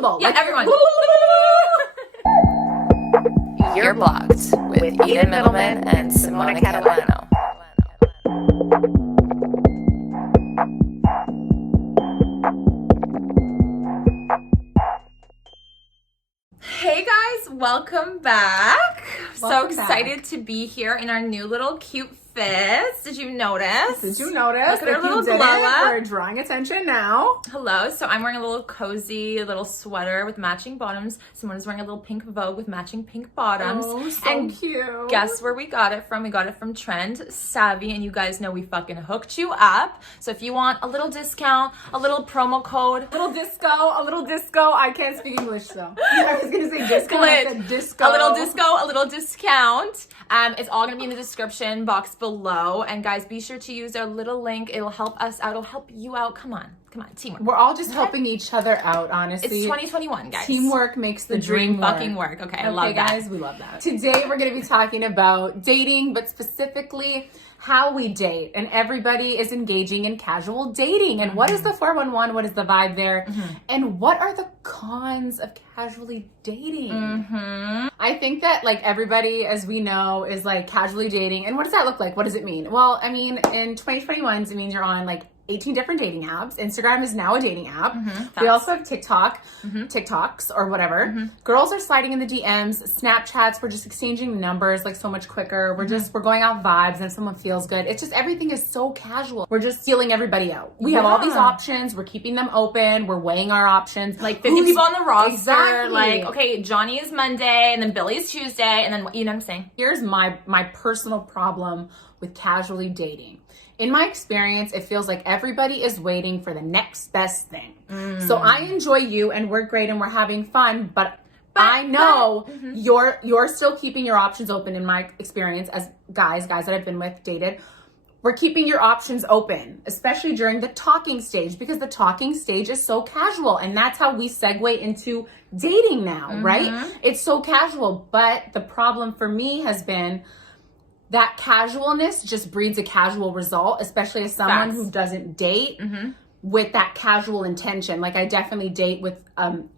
disposable. Yeah, everyone. You're Blocked with Eden Middleman and Simona Catalano. Hey guys, welcome back. Welcome so excited to be here in our new little cute fits. Did you notice? Did you notice? Look at our If little you didn't, glow up. we're drawing attention now. Hello. So I'm wearing a little cozy little sweater with matching bottoms. Simona's wearing a little pink Vogue with matching pink bottoms. Oh, so and cute. Guess where we got it from? We got it from Trend Savvy, and you guys know we fucking hooked you up. So if you want a little discount, a little promo code, A little disco. I can't speak English though. I was gonna say disco. I said disco. a little discount. It's all gonna be in the description box below. And guys, be sure to use our little link. It'll help us out. It'll help you out. Come on, teamwork. We're all just helping each other out, honestly. It's 2021, guys. Teamwork makes the dream fucking work. Okay, I love that. guys, we love that. Today we're going to be talking about dating, but specifically how we date. And everybody is engaging in casual dating. And what is the 411? What is the vibe there? And what are the cons of casually dating? I think that like everybody, as we know, is like casually dating. And what does that look like? What does it mean? Well, I mean, in 2021, it means you're on like 18 different dating apps. Instagram is now a dating app. We also have TikToks or whatever. Girls are sliding in the DMs, Snapchats. We're just exchanging numbers like so much quicker. We're going off vibes, and if someone feels good, it's just everything is so casual. We're just feeling everybody out. We have all these options. We're keeping them open. We're weighing our options. Like 50 people on the roster. Exactly. Like, okay, Johnny is Monday, and then Billy is Tuesday, and then you know what I'm saying? Here's my personal problem with casually dating. In my experience, it feels like everybody is waiting for the next best thing. So I enjoy you and we're great and we're having fun, but I know you're still keeping your options open. In my experience as guys that I've been with, dated, we're keeping your options open, especially during the talking stage, because the talking stage is so casual, and that's how we segue into dating now, right? It's so casual, but the problem for me has been that casualness just breeds a casual result, especially as someone who doesn't date with that casual intention. Like I definitely date with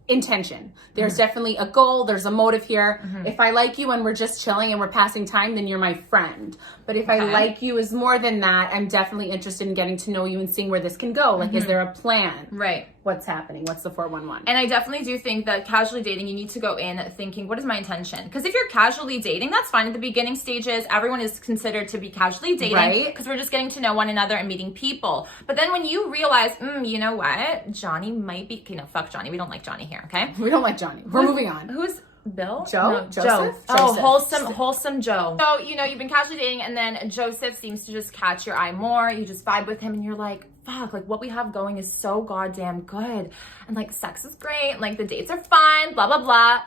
intention. There's definitely a goal. There's a motive here. If I like you and we're just chilling and we're passing time, then you're my friend. But if I like you is more than that, I'm definitely interested in getting to know you and seeing where this can go. Like, is there a plan? Right. What's happening? What's the 411? And I definitely do think that casually dating, you need to go in thinking, what is my intention? Because if you're casually dating, that's fine. At the beginning stages, everyone is considered to be casually dating because we're just getting to know one another and meeting people. But then when you realize, you know what? Johnny might be, fuck Johnny. We don't like Johnny here, okay? We don't like Johnny. We're moving on. Who's Bill? Joe? No, Joseph? Oh, Joseph. wholesome Joe. So, you've been casually dating, and then Joseph seems to just catch your eye more. You just vibe with him and you're like, fuck, like what we have going is so goddamn good. And like sex is great. Like the dates are fine, blah, blah, blah.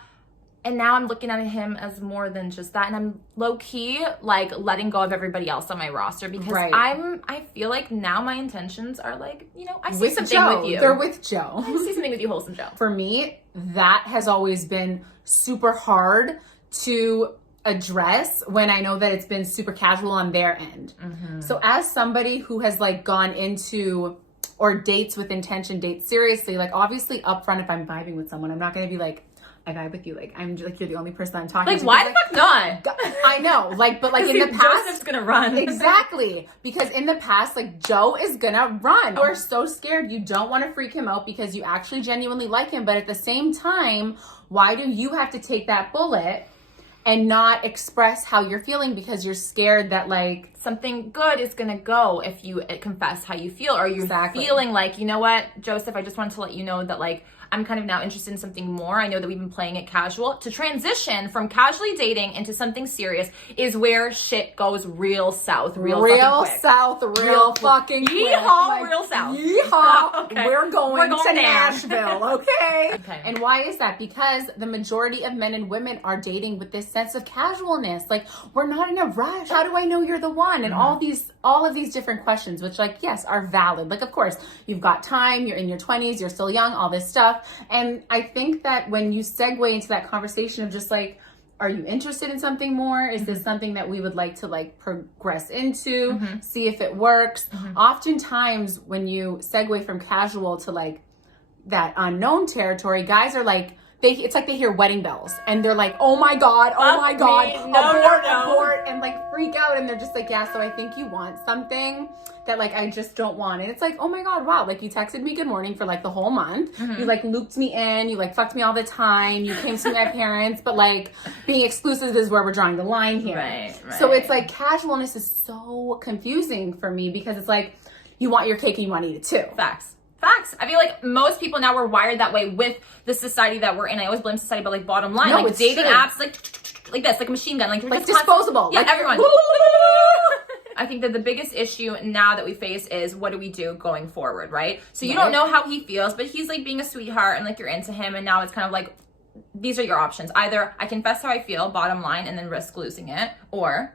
And now I'm looking at him as more than just that. And I'm low key like letting go of everybody else on my roster because I feel like now my intentions are like, I see something with you. They're with Joe. I see something with you, wholesome Joe. For me, that has always been super hard to address when I know that it's been super casual on their end. So as somebody who has like gone into or dates with intention, dates seriously, like obviously upfront, if I'm vibing with someone, I'm not going to be like, I vibe with you. Like, I'm like, you're the only person I'm talking to. Like, why the fuck not? I know. Like, but like in the past. Joseph's gonna run. Exactly. Because in the past, like, Joe is gonna run. You're so scared. You don't want to freak him out because you actually genuinely like him. But at the same time, why do you have to take that bullet and not express how you're feeling because you're scared that like something good is gonna go if you confess how you feel, or you're feeling like, you know what, Joseph, I just wanted to let you know that like I'm kind of now interested in something more. I know that we've been playing it casual. To transition from casually dating into something serious is where shit goes real south, real south, real fucking quick. Yeehaw, like, real south. Yeehaw, Okay. we're going to there. Nashville, okay? Okay. And why is that? Because the majority of men and women are dating with this sense of casualness. Like, we're not in a rush. How do I know you're the one? And all of these different questions, which like, yes, are valid. Like, of course, you've got time, you're in your 20s, you're still young, all this stuff. And I think that when you segue into that conversation of just like, are you interested in something more? Is this something that we would like to like progress into, see if it works? Oftentimes when you segue from casual to like that unknown territory, guys are like, it's like they hear wedding bells and they're like, oh my God, abort, and like freak out. And they're just like, yeah, so I think you want something that like I just don't want. And it's like, oh my God, wow, like you texted me good morning for like the whole month. You like looped me in, you like fucked me all the time, you came to my parents, but like being exclusive is where we're drawing the line here. Right. So it's like casualness is so confusing for me because it's like you want your cake and you want to eat it too. Facts. I feel like most people now were wired that way with the society that we're in. I always blame society, but like bottom line, No, like it's dating true. apps, like this, like a machine gun, like you're Like just disposable. Yeah, like, everyone. I think that the biggest issue now that we face is what do we do going forward, right? So you don't know how he feels, but he's like being a sweetheart and like you're into him, and now it's kind of like these are your options. Either I confess how I feel, bottom line, and then risk losing it, or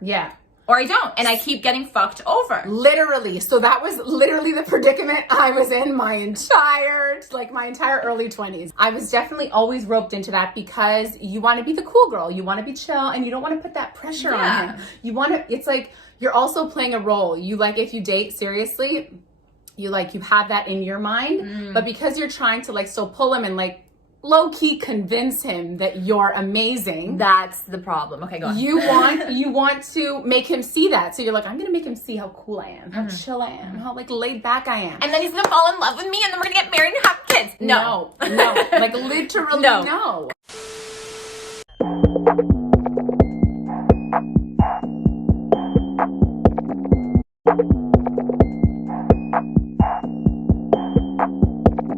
I don't, and I keep getting fucked over. Literally. So that was literally the predicament I was in my entire early 20s. I was definitely always roped into that because you want to be the cool girl. You want to be chill and you don't want to put that pressure on him. You want to, it's like, you're also playing a role. You like, if you date seriously, you have that in your mind, but because you're trying to like still pull him and like low-key convince him that you're amazing. That's the problem. Okay, go on. You want to make him see that. So you're like, I'm going to make him see how cool I am, how chill I am, how like laid back I am. And then he's going to fall in love with me and then we're going to get married and have kids. No. Like literally no.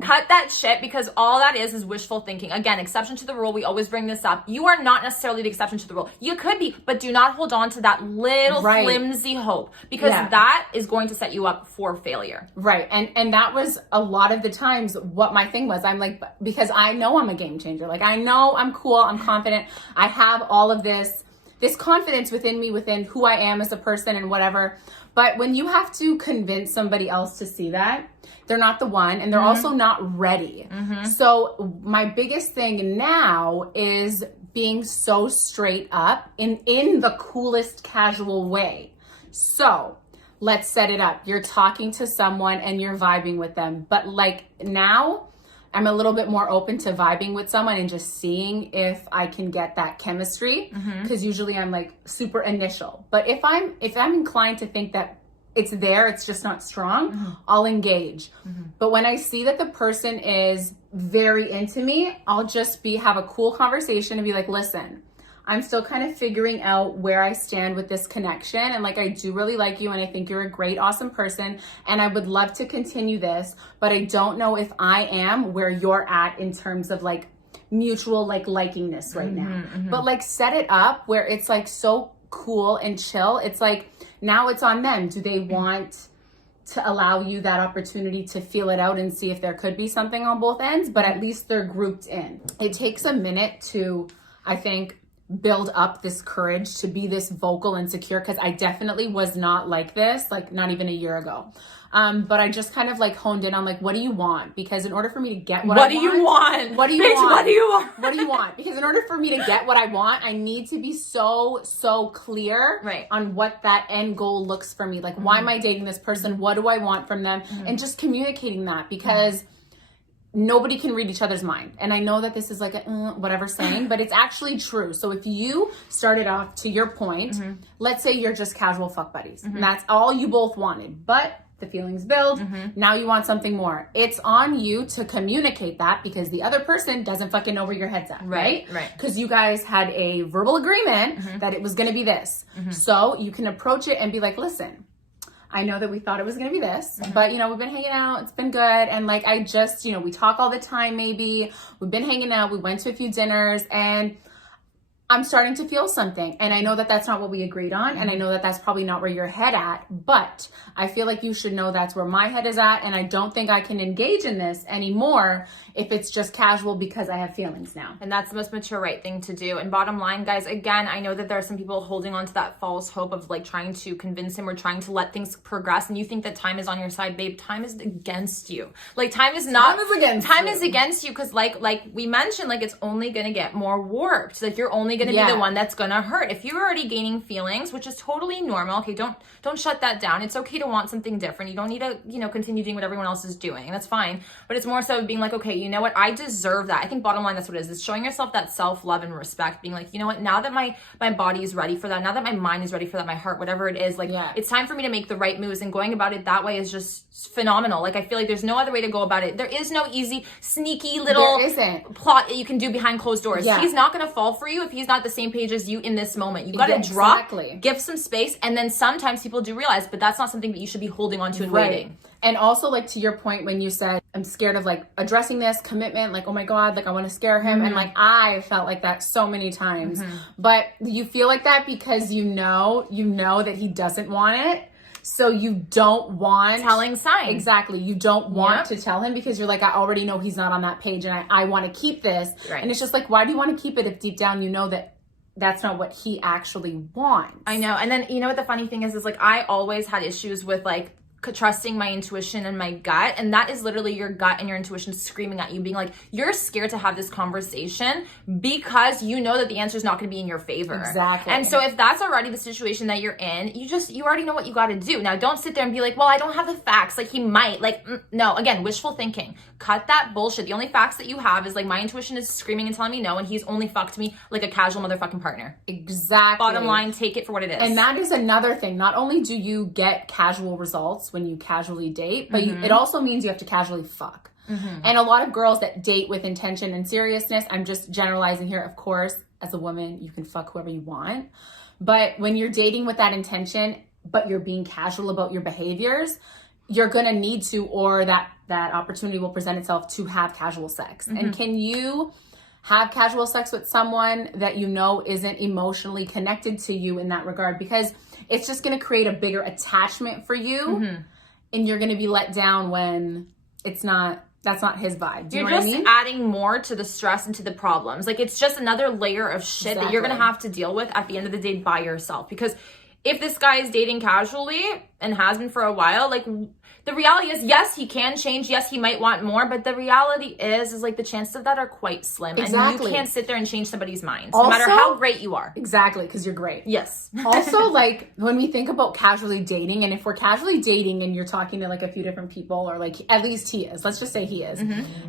Cut that shit, because all that is wishful thinking. Again, exception to the rule. We always bring this up. You are not necessarily the exception to the rule. You could be, but do not hold on to that little flimsy hope, because that is going to set you up for failure. Right. And that was a lot of the times what my thing was. I'm like, because I know I'm a game changer. Like I know I'm cool. I'm confident. I have all of this confidence within me, within who I am as a person and whatever. But when you have to convince somebody else to see that, they're not the one, and they're also not ready. So my biggest thing now is being so straight up in the coolest casual way. So let's set it up. You're talking to someone and you're vibing with them. But like now I'm a little bit more open to vibing with someone and just seeing if I can get that chemistry. Because usually I'm like super initial. But if I'm inclined to think that it's there, it's just not strong, I'll engage. But when I see that the person is very into me, I'll just have a cool conversation and be like, listen, I'm still kind of figuring out where I stand with this connection. And like, I do really like you and I think you're a great, awesome person. And I would love to continue this, but I don't know if I am where you're at in terms of like mutual like likingness right now. But like set it up where it's like so cool and chill. It's like, now it's on them. Do they want to allow you that opportunity to feel it out and see if there could be something on both ends? But at least they're grouped in. It takes a minute to, I think, build up this courage to be this vocal and secure, because I definitely was not like this, like not even a year ago. But I just kind of like honed in on like, what do you want? Because in order for me to get what do you want? What do you want? What do you want? What do you want? Because in order for me to get what I want, I need to be so clear on what that end goal looks for me. Like, why am I dating this person? What do I want from them? And just communicating that, because nobody can read each other's mind. And I know that this is like a whatever saying, but it's actually true. So if you started off, to your point, let's say you're just casual fuck buddies, and that's all you both wanted, but the feelings build. Now you want something more. It's on you to communicate that, because the other person doesn't fucking know where your head's at, right? Because you guys had a verbal agreement that it was going to be this. So you can approach it and be like, listen, I know that we thought it was going to be this, but you know, we've been hanging out. It's been good. And like, I just, you know, we talk all the time, maybe we've been hanging out. We went to a few dinners and I'm starting to feel something. And I know that that's not what we agreed on. And I know that that's probably not where your head at, but I feel like you should know that's where my head is at. And I don't think I can engage in this anymore if it's just casual, because I have feelings now. And that's the most mature right thing to do. And bottom line, guys, again, I know that there are some people holding on to that false hope of like trying to convince him or trying to let things progress. And you think that time is on your side, babe. Time is against you. Like time is against you. Because like we mentioned, like it's only going to get more warped. Like you're only going going to be the one that's going to hurt. If you're already gaining feelings, which is totally normal, okay, don't shut that down. It's okay to want something different. You don't need to, continue doing what everyone else is doing. That's fine. But it's more so being like, okay, you know what? I deserve that. I think bottom line, that's what it is. It's showing yourself that self-love and respect, being like, you know what? Now that my body is ready for that, now that my mind is ready for that, my heart, whatever it is, it's time for me to make the right moves, and going about it that way is just phenomenal. Like, I feel like there's no other way to go about it. There is no easy, sneaky little plot that you can do behind closed doors. Yeah. He's not going to fall for you if he's not the same page as you in this moment. You got to drop, give some space, and then sometimes people do realize, but that's not something that you should be holding on to and waiting. And also, like, to your point when you said, I'm scared of, like, addressing this commitment, like, oh my God, like, I want to scare him. And, like, I felt like that so many times. But you feel like that because you know that he doesn't want it. So you don't want... Telling signs. Exactly. You don't want to tell him because you're like, I already know he's not on that page and I want to keep this. Right. And it's just like, why do you want to keep it if deep down you know that that's not what he actually wants? I know. And then, you know what the funny thing is like, I always had issues with, like, trusting my intuition and my gut, and that is literally your gut and your intuition screaming at you, being like, you're scared to have this conversation because you know that the answer is not going to be in your favor. Exactly. And so if that's already the situation that you're in, you already know what you got to do. Now, don't sit there and be like, well, I don't have the facts, like, he might, like, no, again, wishful thinking. Cut that bullshit. The only facts that you have is, like, my intuition is screaming and telling me no, and he's only fucked me like a casual motherfucking partner. Exactly. Bottom line, take it for what it is. And that is another thing. Not only do you get casual results when you casually date, but it also means you have to casually fuck. And a lot of girls that date with intention and seriousness, I'm just generalizing here, of course, as a woman, you can fuck whoever you want. But when you're dating with that intention, but you're being casual about your behaviors, you're going to need to, or that opportunity will present itself to have casual sex. And can you have casual sex with someone that you know isn't emotionally connected to you in that regard? Because it's just going to create a bigger attachment for you, and you're going to be let down when that's not his vibe. Do you know what I mean? You're just adding more to the stress and to the problems. Like, it's just another layer of shit that you're going to have to deal with at the end of the day by yourself. Because if this guy is dating casually and has been for a while, like, the reality is, yes, he can change. Yes, he might want more. But the reality is like, the chances of that are quite slim. Exactly. And you can't sit there and change somebody's mind, no matter how great you are. Exactly, because you're great. Yes. Also, like, when we think about casually dating, and if we're casually dating and you're talking to, like, a few different people, or, like, at least he is. Let's just say he is.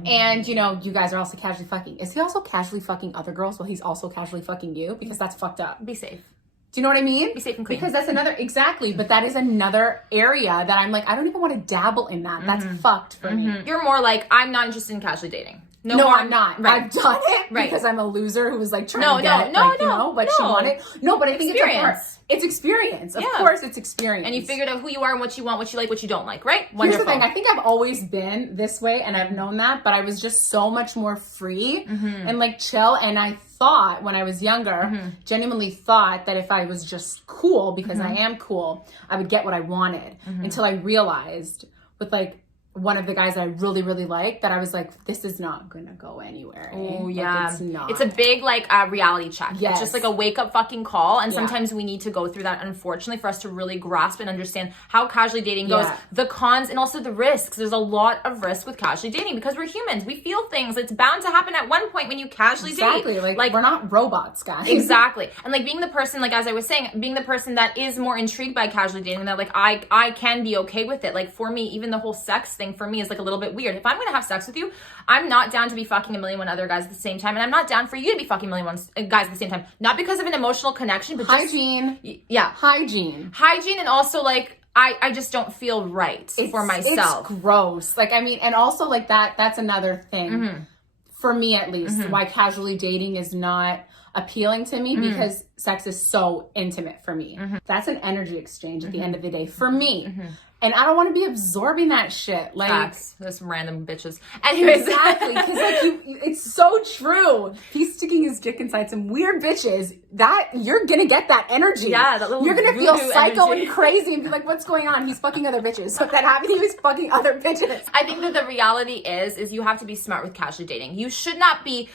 And, you know, you guys are also casually fucking. Is he also casually fucking other girls while he's also casually fucking you? Because that's fucked up. Be safe. Do you know what I mean? Be safe and clean. Because that's but that is another area that I'm like, I don't even want to dabble in that. That's fucked for me. You're more like, I'm not interested in casually dating. No, I'm not. Right. I've done it because I'm a loser who was like trying to get it. But she wanted. No, but I think it's experience. Of course, it's experience. And you figured out who you are and what you want, what you like, what you don't like, right? Wonderful. Here's the thing. I think I've always been this way, and I've known that, but I was just so much more free and, like, chill. And I thought when I was younger, genuinely thought that if I was just cool, because I am cool, I would get what I wanted, until I realized with, like, one of the guys that I really, really liked, that I was like, this is not going to go anywhere. Oh, yeah. Like, it's not. It's a big, like, reality check. Yes. It's just like a wake-up fucking call. And sometimes we need to go through that, unfortunately, for us to really grasp and understand how casually dating goes, the cons, and also the risks. There's a lot of risk with casually dating because we're humans. We feel things. It's bound to happen at one point when you casually date. Exactly. Like, we're not robots, guys. Exactly. And, like, being the person, like, as I was saying, being the person that is more intrigued by casually dating, that, like, I can be okay with it. Like, for me, even the whole sex thing for me is, like, a little bit weird. If I'm going to have sex with you, I'm not down to be fucking a million one other guys at the same time, and I'm not down for you to be fucking a million one guys at the same time. Not because of an emotional connection, but hygiene. Hygiene, and also, like, I just don't feel right for myself. It's gross. Like, I mean, and also, like, that's another thing for me, at least, why casually dating is not appealing to me, because sex is so intimate for me. That's an energy exchange at the end of the day for me. And I don't want to be absorbing that shit. Like, those random bitches. Anyways. Exactly. Because, like, it's so true. He's sticking his dick inside some weird bitches. That, you're going to get that energy. Yeah, that little you're going to feel psycho energy. and crazy and be like, what's going on? He's fucking other bitches. So if that happened, he was fucking other bitches. I think that the reality is you have to be smart with casual dating. You should not be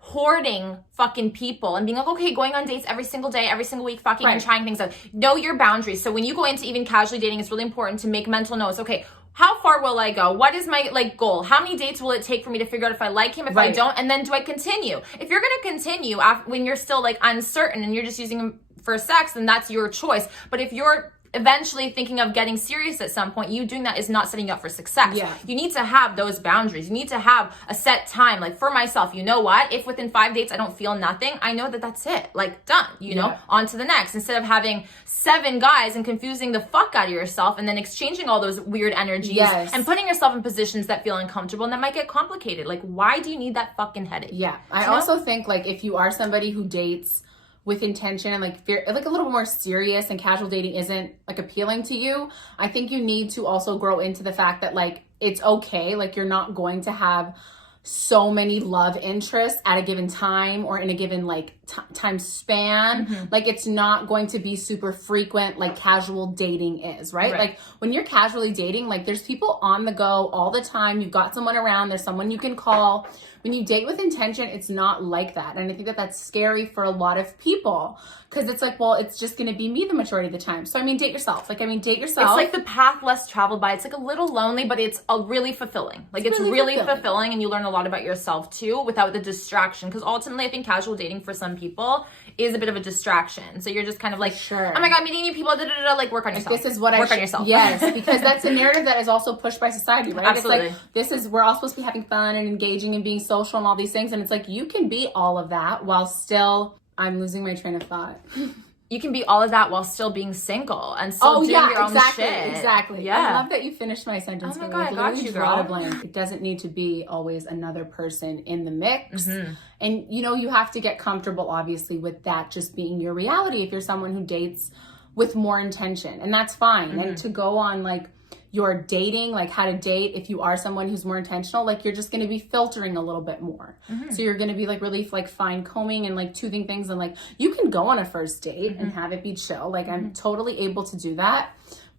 hoarding fucking people and being like, okay, going on dates every single day, every single week, fucking and trying things out. Know your boundaries. So when you go into even casually dating, it's really important to make mental notes. Okay, how far will I go? What is my like goal? How many dates will it take for me to figure out if I like him, if I don't? And then do I continue? If you're going to continue when you're still like uncertain and you're just using him for sex, then that's your choice. But if you're eventually thinking of getting serious at some point, you doing that is not setting you up for success. Yeah. You need to have those boundaries. You need to have a set time. Like for myself, you know what? If within 5 dates I don't feel nothing, I know that that's it. Like done, you know, on to the next. Instead of having 7 guys and confusing the fuck out of yourself and then exchanging all those weird energies and putting yourself in positions that feel uncomfortable and that might get complicated. Like why do you need that fucking headache? Yeah. I also think like if you are somebody who dates with intention and like fear, like a little more serious and casual dating isn't like appealing to you, I think you need to also grow into the fact that like it's okay. Like you're not going to have so many love interests at a given time or in a given like time span. Like it's not going to be super frequent like casual dating is, right? Like when you're casually dating, like there's people on the go all the time. You've got someone around, there's someone you can call. When you date with intention, it's not like that. And I think that that's scary for a lot of people because it's like, well, it's just going to be me the majority of the time. So, I mean, date yourself. Like, I mean, date yourself. It's like the path less traveled by. It's like a little lonely, but it's really fulfilling. Like, it's really fulfilling and you learn a lot about yourself too without the distraction. Because ultimately, I think casual dating for some people is a bit of a distraction. So you're just kind of like, oh my God, meeting new people, like work on yourself. This is what work on yourself. Yes, because that's a narrative that is also pushed by society, right? Absolutely. It's like, we're all supposed to be having fun and engaging and being social and all these things. And it's like, you can be all of that while still, I'm losing my train of thought. You can be all of that while still being single and still doing your own shit. Exactly. Yeah. I love that you finished my sentence. Oh my God, I got you, girl. It doesn't need to be always another person in the mix. And, you know, you have to get comfortable, obviously, with that just being your reality if you're someone who dates with more intention. And that's fine. And to go on, like, your dating, like how to date, if you are someone who's more intentional, like you're just going to be filtering a little bit more. So you're going to be like really like fine combing and like toothing things. And like you can go on a first date and have it be chill. Like I'm totally able to do that.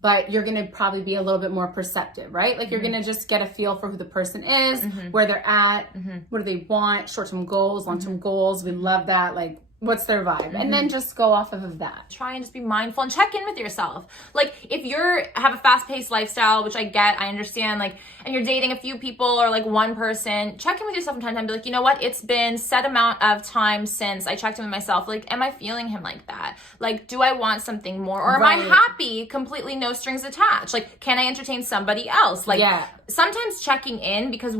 But you're going to probably be a little bit more perceptive, right? Like you're going to just get a feel for who the person is, where they're at, what do they want, short-term goals, long-term goals. We love that. Like, what's their vibe? And then just go off of that. Try and just be mindful and check in with yourself. Like if have a fast-paced lifestyle, which I get, I understand, like, and you're dating a few people or like one person, check in with yourself from time to time. Be like, you know what? It's been set amount of time since I checked in with myself. Like, am I feeling him like that? Like, do I want something more? Or am I happy, completely no strings attached? Like, can I entertain somebody else? Like, sometimes checking in, because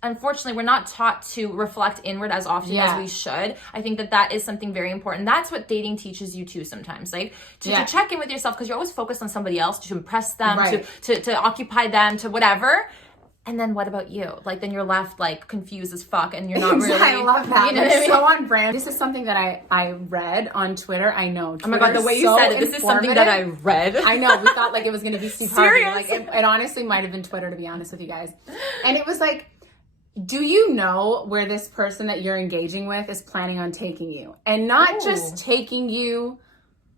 unfortunately, we're not taught to reflect inward as often as we should. I think that is something very important. That's what dating teaches you too sometimes, like to check in with yourself, because you're always focused on somebody else, to impress them, to occupy them, to whatever. And then what about you? Like then you're left like confused as fuck and you're not really. I love that. You know what I mean? So on brand. This is something that I read on Twitter. I know. Oh my God, the way you said it, this is something that I read. I know. We thought like it was going to be super serious. Like it honestly might have been Twitter, to be honest with you guys. And it was like, do you know where this person that you're engaging with is planning on taking you? And not just taking you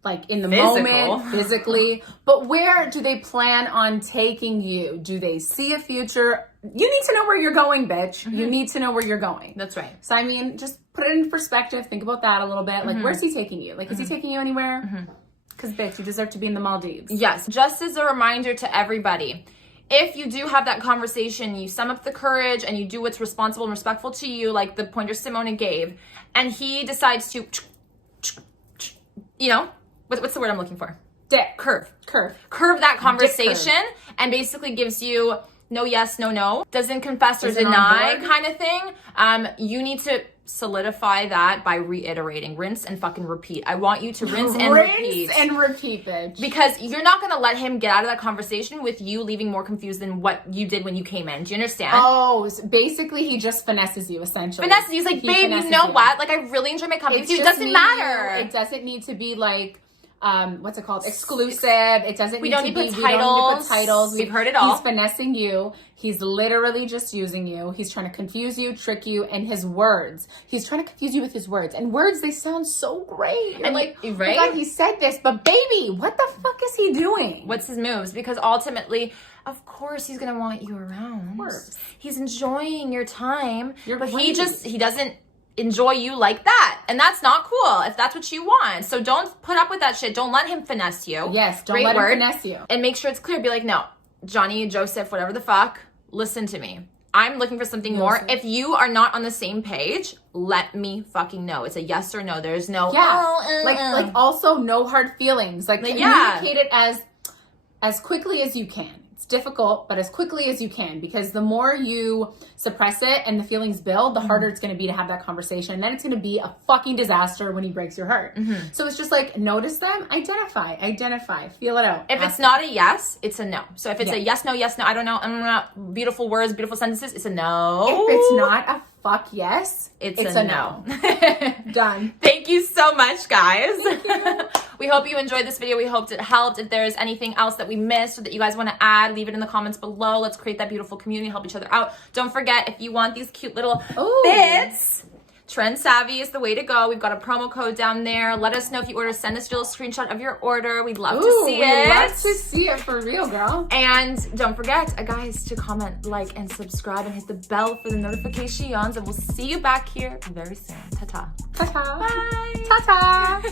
like in the moment, physically, but where do they plan on taking you? Do they see a future? You need to know where you're going, bitch. You need to know where you're going. That's right. So, I mean, just put it in perspective. Think about that a little bit. Like, where's he taking you? Like, is he taking you anywhere? Because, bitch, you deserve to be in the Maldives. Yes. Just as a reminder to everybody, if you do have that conversation, you sum up the courage and you do what's responsible and respectful to you, like the pointer Simona gave, and he decides to, you know, what's the word I'm looking for? Curve that conversation and basically gives you no yes, no, doesn't confess or deny kind of thing. You need to solidify that by reiterating, rinse and fucking repeat. I want you to rinse and repeat, bitch, because you're not going to let him get out of that conversation with you leaving more confused than what you did when you came in. Do you understand? Oh, so basically he just finesses you, essentially. He's like, babe, you know what? Like, I really enjoy my company with you. It doesn't matter. It doesn't need to be like, what's it called? Exclusive. It doesn't need to be. We don't need to put titles. We've heard it all. He's finessing you. He's literally just using you. He's trying to confuse you, trick you, and his words. He's trying to confuse you with his words. And words, they sound so great. You're and like, right? Oh my God, he said this, but baby, what the fuck is he doing? What's his moves? Because ultimately, of course, he's gonna want you around. Of course. He's enjoying your time, but he doesn't enjoy you like that, and that's not cool if that's what you want. So don't put up with that shit. Don't let him finesse you. Yes, don't let him finesse you. And make sure it's clear. Be like, no, Johnny, Joseph, whatever the fuck, listen to me. I'm looking for something more. If you are not on the same page, let me fucking know. It's a yes or no. There's no like also no hard feelings. Like communicate it as quickly as you can. It's difficult, but as quickly as you can, because the more you suppress it and the feelings build, the harder it's going to be to have that conversation. And then it's going to be a fucking disaster when he breaks your heart. So it's just like, notice them, identify, feel it out. If it's not a yes, it's a no. So if it's a yes, no, I don't know, beautiful words, beautiful sentences, it's a no. If it's not a fuck yes, it's a no. Done. Thank you so much, guys. We hope you enjoyed this video. We hoped it helped. If there's anything else that we missed or that you guys want to add, leave it in the comments below. Let's create that beautiful community, help each other out. Don't forget, if you want these cute little bits, Trend Savvy is the way to go. We've got a promo code down there. Let us know if you order. Send us a little screenshot of your order. We'd love to see it. We'd love to see it for real, girl. And don't forget, guys, to comment, like, and subscribe and hit the bell for the notifications. And we'll see you back here very soon. Ta-ta. Ta-ta. Bye. Ta-ta.